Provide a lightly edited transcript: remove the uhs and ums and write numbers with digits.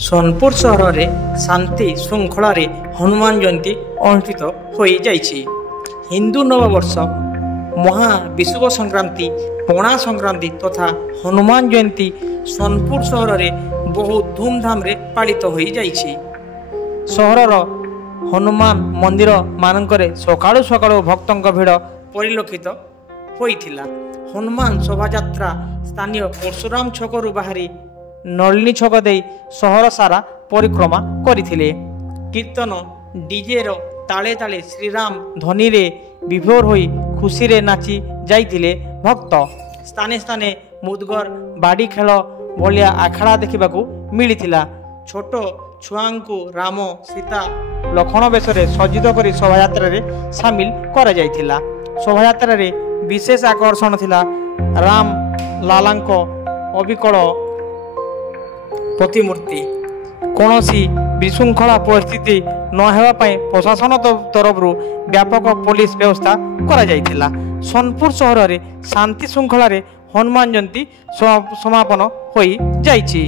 सोनपुर सहर में शांति श्रृंखला हनुमान जयंती अनुष्ठित हो जाइछि। हिंदू नववर्ष महाविषुव संक्रांति पणा संक्रांति तथा हनुमान जयंती सोनपुर सहर में बहुत धूमधाम रे पालित हो जाइछि। सहरर हनुमान मंदिर मानकरे सकाळु सकाळु भक्तों भीड़ परिलक्षित होइथिला। हनुमान शोभायात्रा स्थानीय परशुराम छकरू बाहरी नलिनी छक दे सहर सारा परिक्रमा करथिले। कीर्तन डीजे रो ताले ताले श्रीराम ध्वनि रे विभोर होई खुशी रे नाची जाइथिले भक्त। स्थाने स्थाने मुदगर बाड़ी खेल भलिया आखड़ा देखिबाकू मिलिथिला। छोट छुआंकू राम सीता लक्ष्मण बेशरे सज्जित करी शोभायात्रा रे शामिल करा जाइथिला। शोभायात्रा रे विशेष आकर्षण थिला राम लालांको अविकल प्रतिमूर्ति। कौनसी विशृंखला परिस्थिति न हेबा पई प्रशासन तरफ व्यापक पुलिस व्यवस्था करा जाइथिला। सोनपुर सहर में शांति श्रृंखला हनुमान जयंती समापन हो जाइछि।